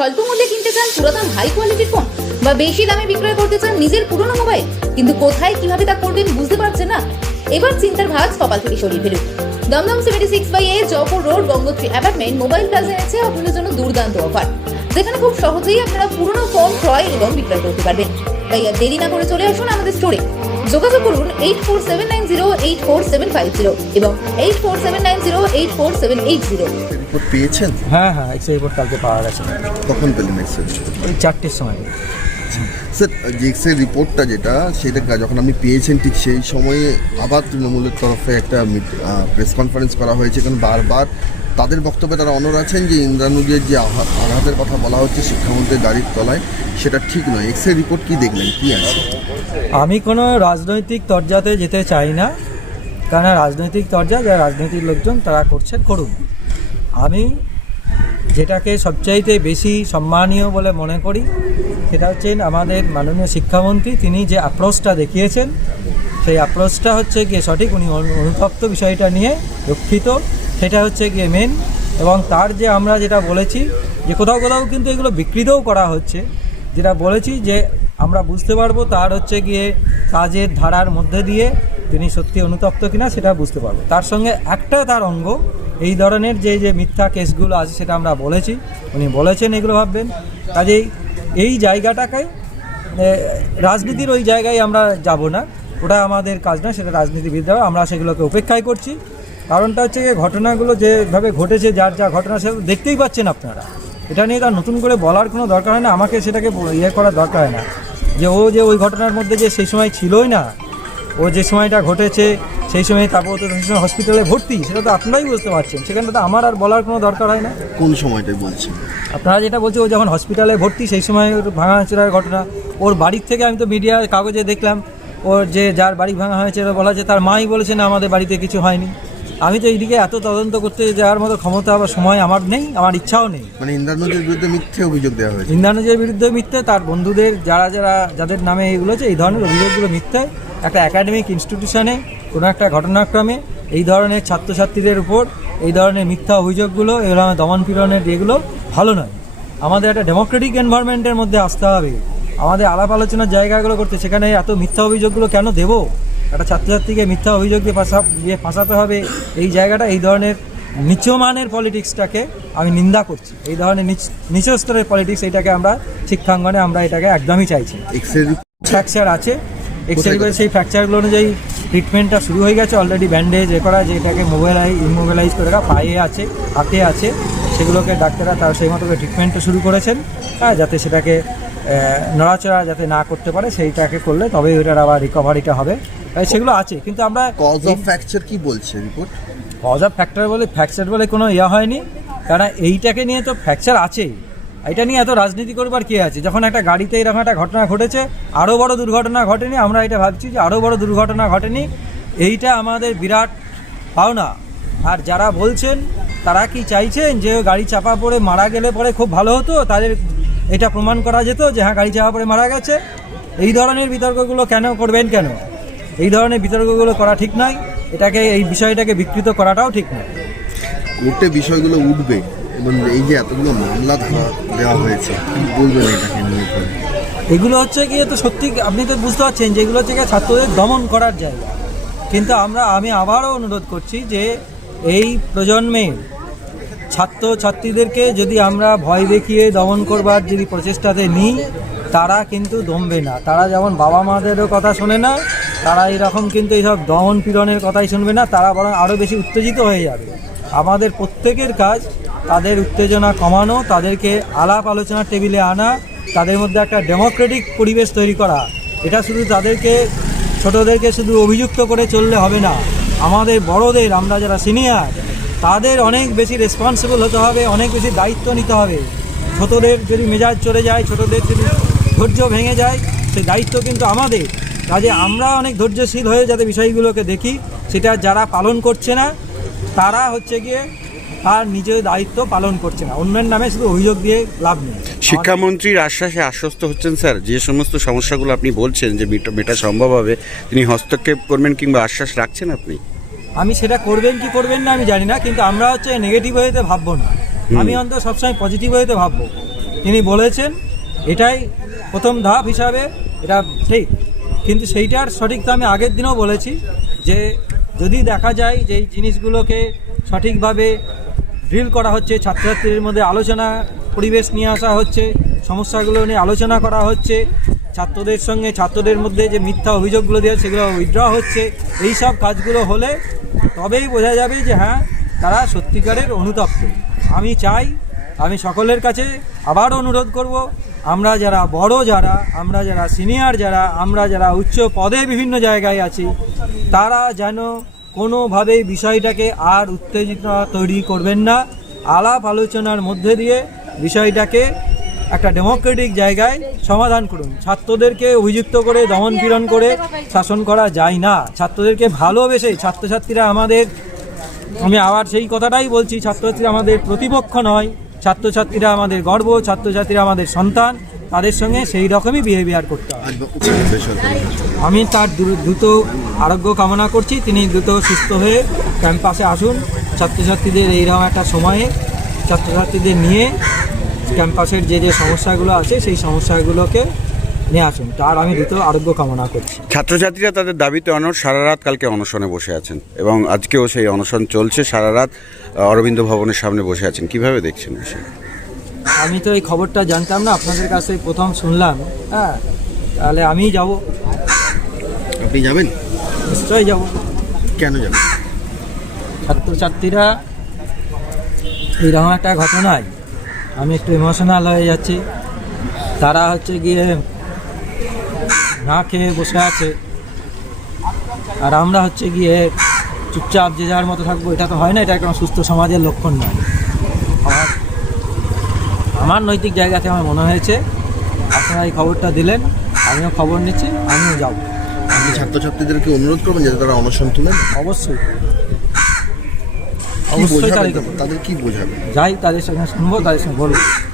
স্বল্প মূল্যে কিনতে চান পুরাতন হাই কোয়ালিটির ফোন বা বেশি দামে বিক্রয় করতে চান নিজের পুরনো মোবাইল কিন্তু কোথায় কিভাবে তা করবেন বুঝতে পারছেন না এবার চিন্তার ভাজ কপাল থেকে সরিয়ে ফেলুন Dumdum seventy six by A Jaipur road Gangotri apartment mobile plaza আছে আপনাদের জন্য দুর্দান্ত অফার যেখানে খুব সহজেই আপনারা পুরনো ফোন ক্রয় এবং বিক্রয় করতে পারবেন তাই আর দেরি না করে চলে আসুন আমাদের স্টোরে যোগাযোগ করুন eight four seven nine zero eight four seven five zero এবং eight four seven nine zero eight four seven eight zero report পেয়েছেন হ্যাঁ হ্যাঁ এক্সরে রিপোর্ট কালকে পাওয়া গেছে কখন পেলেন এক্সরে এই চারটের সময় স্যার জিক্সের রিপোর্টটা যেটা সেটা যখন আপনি পেয়েছেন ঠিক সেই সময়ে আবার তৃণমূলের তরফে একটা প্রেস কনফারেন্স করা হয়েছে কারণ বারবার তাদের বক্তব্যে তারা অনর আছেন যে ইন্দ্রানুদের যে আঘাতের কথা বলা হচ্ছে শিক্ষামন্ত্রীর গাড়ির তলায় সেটা ঠিক নয় এক্সের রিপোর্ট কি দেখলেন কি আছে আমি কোনো রাজনৈতিক তর্জাতে যেতে চাই না কারণ রাজনৈতিক তর্জা যা রাজনৈতিক লোকজন তারা করছে করুন আমি যেটাকে সবচাইতে বেশি সম্মানীয় বলে মনে করি সেটা হচ্ছেন আমাদের মাননীয় শিক্ষামন্ত্রী তিনি যে অ্যাপ্রোচটা দেখিয়েছেন সেই অ্যাপ্রোচটা হচ্ছে গিয়ে সঠিক উনি অনুতপ্ত বিষয়টা নিয়ে রক্ষিত সেটা হচ্ছে গিয়ে মেন এবং তার যে আমরা যেটা বলেছি যে কোথাও কোথাও কিন্তু এগুলো বিকৃতও করা হচ্ছে যেটা বলেছি যে আমরা বুঝতে পারবো তার হচ্ছে গিয়ে কাজের ধারার মধ্যে দিয়ে তিনি সত্যি অনুতপ্ত কিনা সেটা বুঝতে পারবো তার সঙ্গে একটা তার অঙ্গ এই ধরনের যে যে মিথ্যা কেসগুলো আছে সেটা আমরা বলেছি উনি বলেছেন এগুলো ভাববেন কাজেই এই জায়গাটাকে রাজনীতির ওই জায়গায় আমরা যাব না ওটা আমাদের কাজ না সেটা রাজনীতিবিদরা আমরা সেগুলোকে উপেক্ষাই করছি কারণটা হচ্ছে যে ঘটনাগুলো যেভাবে ঘটেছে যার যা ঘটনা সেগুলো দেখতেই পাচ্ছেন আপনারা এটা নিয়ে তার নতুন করে বলার কোনো দরকার হয় না আমাকে সেটাকে ইয়ে করার দরকার হয় না যে ও যে ওই ঘটনার মধ্যে যে সেই সময় ছিলই না ও যে সময়টা ঘটেছে সেই সময় তারপর তো সেই সময় হসপিটালে ভর্তি সেটা তো আপনারাই বুঝতে পারছেন সেখানটা তো আমার আর বলার কোনো দরকার হয় না কোন সময়টাই বলছেন আপনারা যেটা বলছে ও যখন হসপিটালে ভর্তি সেই সময় ওর ভাঙাচোরার ঘটনা ওর বাড়ির থেকে আমি তো মিডিয়ার কাগজে দেখলাম ওর যে যার বাড়ি ভাঙা হয়েছে ওরা বলা যে তার মাই বলেছে না আমাদের বাড়িতে কিছু হয়নি আমি তো এইদিকে এত তদন্ত করতে যাওয়ার মতো ক্ষমতা বা সময় আমার নেই আমার ইচ্ছাও নেই মানে ইন্দ্রানজির বিরুদ্ধে মিথ্যে অভিযোগ দেওয়া হয়েছে ইন্দ্রানজির বিরুদ্ধে মিথ্যে তার বন্ধুদের যারা যারা যাদের নামে এগুলো আছে এই ধরনের অভিযোগগুলো মিথ্যে একটা একাডেমিক ইনস্টিটিউশনে কোনো একটা ঘটনাক্রমে এই ধরনের ছাত্রছাত্রীদের উপর এই ধরনের মিথ্যা অভিযোগগুলো এগুলো দমন পীড়নের এগুলো ভালো নয় আমাদের একটা ডেমোক্রেটিক এনভায়রনমেন্টের মধ্যে আসতে হবে আমাদের আলাপ আলোচনার জায়গাগুলো করতে সেখানে এত মিথ্যা অভিযোগগুলো কেন দেবো একটা ছাত্রছাত্রীকে মিথ্যা অভিযোগ দিয়ে ফাঁসা দিয়ে ফাঁসাতে হবে এই জায়গাটা এই ধরনের নিচমানের পলিটিক্সটাকে আমি নিন্দা করছি এই ধরনের নিচ স্তরের পলিটিক্স এইটাকে আমরা শিক্ষাঙ্গনে আমরা এটাকে একদমই চাইছি আছে এক্সরে করে সেই ফ্র্যাকচারগুলো অনুযায়ী ট্রিটমেন্টটা শুরু হয়ে গেছে অলরেডি ব্যান্ডেজ এ করা এটাকে মোবাইলাইজ ইমোবাইলাইজ করে রাখা পায়ে আছে হাতে আছে সেগুলোকে ডাক্তাররা তার সেই মতো ট্রিটমেন্টটা শুরু করেছেন হ্যাঁ যাতে সেটাকে নড়াচড়া যাতে না করতে পারে সেইটাকে করলে তবেই ওটার আবার রিকভারিটা হবে সেগুলো আছে কিন্তু আমরা কজ অফ ফ্র্যাকচার কি বলছে রিপোর্ট কজ অফ ফ্র্যাকচার বলে ফ্র্যাকচার বলে কোনো ইয়া হয়নি কারণ এইটাকে নিয়ে তো ফ্র্যাকচার আছেই এটা নিয়ে এত রাজনীতি করবার কে আছে যখন একটা গাড়িতে এরকম একটা ঘটনা ঘটেছে আরও বড় দুর্ঘটনা ঘটেনি আমরা এটা ভাবছি যে আরও বড় দুর্ঘটনা ঘটেনি এইটা আমাদের বিরাট পাওনা আর যারা বলছেন তারা কি চাইছেন যে গাড়ি চাপা পড়ে মারা গেলে পরে খুব ভালো হতো তাদের এটা প্রমাণ করা যেত যে হ্যাঁ গাড়ি চাপা পড়ে মারা গেছে এই ধরনের বিতর্কগুলো কেন করবেন কেন এই ধরনের বিতর্কগুলো করা ঠিক নয় এটাকে এই বিষয়টাকে বিকৃত করাটাও ঠিক নয় উঠতে বিষয়গুলো উঠবে এবং এই যে এতগুলো মামলা ধরা দেওয়া হয়েছে বলবেন এটাকে নিয়ে এগুলো হচ্ছে গিয়ে তো সত্যি আপনি তো বুঝতে পারছেন যে এগুলো হচ্ছে গিয়ে ছাত্রদের দমন করার জায়গা কিন্তু আমরা আমি আবারও অনুরোধ করছি যে এই প্রজন্মে ছাত্র ছাত্রীদেরকে যদি আমরা ভয় দেখিয়ে দমন করবার যদি প্রচেষ্টাতে নিই তারা কিন্তু দমবে না তারা যেমন বাবা মাদেরও কথা শোনে না তারা এরকম কিন্তু এইসব দমন পীড়নের কথাই শুনবে না তারা বরং আরও বেশি উত্তেজিত হয়ে যাবে আমাদের প্রত্যেকের কাজ তাদের উত্তেজনা কমানো তাদেরকে আলাপ আলোচনার টেবিলে আনা তাদের মধ্যে একটা ডেমোক্রেটিক পরিবেশ তৈরি করা এটা শুধু তাদেরকে ছোটদেরকে শুধু অভিযুক্ত করে চললে হবে না আমাদের বড়দের আমরা যারা সিনিয়র তাদের অনেক বেশি রেসপন্সিবল হতে হবে অনেক বেশি দায়িত্ব নিতে হবে ছোটদের যদি মেজাজ চলে যায় ছোটদের যদি ধৈর্য ভেঙে যায় সেই দায়িত্ব কিন্তু আমাদের কাজে আমরা অনেক ধৈর্যশীল হয়ে যাতে বিষয়গুলোকে দেখি সেটা যারা পালন করছে না তারা হচ্ছে গিয়ে তার নিজের দায়িত্ব পালন করছে না অন্যের নামে শুধু অভিযোগ দিয়ে লাভ নেই শিক্ষামন্ত্রীর আশ্বাসে আশ্বস্ত হচ্ছেন স্যার যে সমস্ত সমস্যাগুলো আপনি বলছেন যে মেটা সম্ভব হবে তিনি হস্তক্ষেপ করবেন কিংবা আশ্বাস রাখছেন আপনি আমি সেটা করবেন কি করবেন না আমি জানি না কিন্তু আমরা হচ্ছে নেগেটিভ হয়েতে ভাববো না আমি অন্তত সবসময় পজিটিভ হয়েতে ভাববো তিনি বলেছেন এটাই প্রথম ধাপ হিসাবে এটা ঠিক কিন্তু সেইটার সঠিক তো আমি আগের দিনও বলেছি যে যদি দেখা যায় যে জিনিসগুলোকে সঠিকভাবে ড্রিল করা হচ্ছে ছাত্রছাত্রীদের মধ্যে আলোচনা পরিবেশ নিয়ে আসা হচ্ছে সমস্যাগুলো নিয়ে আলোচনা করা হচ্ছে ছাত্রদের সঙ্গে ছাত্রদের মধ্যে যে মিথ্যা অভিযোগগুলো দেওয়া সেগুলো উইথড্র হচ্ছে এই সব কাজগুলো হলে তবেই বোঝা যাবে যে হ্যাঁ তারা সত্যিকারের অনুতপ্ত আমি চাই আমি সকলের কাছে আবার অনুরোধ করব আমরা যারা বড় যারা আমরা যারা সিনিয়র যারা আমরা যারা উচ্চ পদে বিভিন্ন জায়গায় আছি তারা যেন কোনোভাবেই বিষয়টাকে আর উত্তেজনা তৈরি করবেন না আলাপ আলোচনার মধ্যে দিয়ে বিষয়টাকে একটা ডেমোক্রেটিক জায়গায় সমাধান করুন ছাত্রদেরকে অভিযুক্ত করে দমন পীড়ন করে শাসন করা যায় না ছাত্রদেরকে ভালোবেসে ছাত্রছাত্রীরা আমাদের আমি আবার সেই কথাটাই বলছি ছাত্রছাত্রীরা আমাদের প্রতিপক্ষ নয় ছাত্রছাত্রীরা আমাদের গর্ব ছাত্রছাত্রীরা আমাদের সন্তান তাদের সঙ্গে সেই রকমই বিহেভিয়ার করতে হবে আমি তার দ্রুত আরোগ্য কামনা করছি তিনি দ্রুত সুস্থ হয়ে ক্যাম্পাসে আসুন ছাত্রছাত্রীদের এইরকম একটা সময়ে ছাত্রছাত্রীদের নিয়ে ক্যাম্পাসের যে যে সমস্যাগুলো আছে সেই সমস্যাগুলোকে নিয়ে আসুন তার আমি দ্রুত আরোগ্য কামনা করছি ছাত্রছাত্রীরা তাদের দাবিতে অনর সারা রাত কালকে অনশনে বসে আছেন এবং আজকেও সেই অনশন চলছে সারা রাত অরবিন্দ ভবনের সামনে বসে আছেন কিভাবে দেখছেন বিষয় আমি তো এই খবরটা জানতাম না আপনাদের কাছে প্রথম শুনলাম হ্যাঁ তাহলে আমি যাব আপনি যাবেন নিশ্চয়ই যাব কেন যাব ছাত্রছাত্রীরা এইরকম একটা ঘটনায় আমি একটু ইমোশনাল হয়ে যাচ্ছি তারা হচ্ছে গিয়ে না খেয়ে বসে আছে আর আমরা হচ্ছে গিয়ে চুপচাপ যে যার মতো থাকবো এটা তো হয় না এটা কোনো সুস্থ সমাজের লক্ষণ নয় আমার আমার নৈতিক জায়গাতে আমার মনে হয়েছে আপনারা এই খবরটা দিলেন আমিও খবর নিচ্ছি আমিও যাব আপনি ছাত্রছাত্রীদেরকে অনুরোধ করবেন যাতে তারা অনশন তুলেন অবশ্যই অবশ্যই তাদের কি বোঝাবে যাই তাদের সঙ্গে শুনবো তাদের সঙ্গে বলবো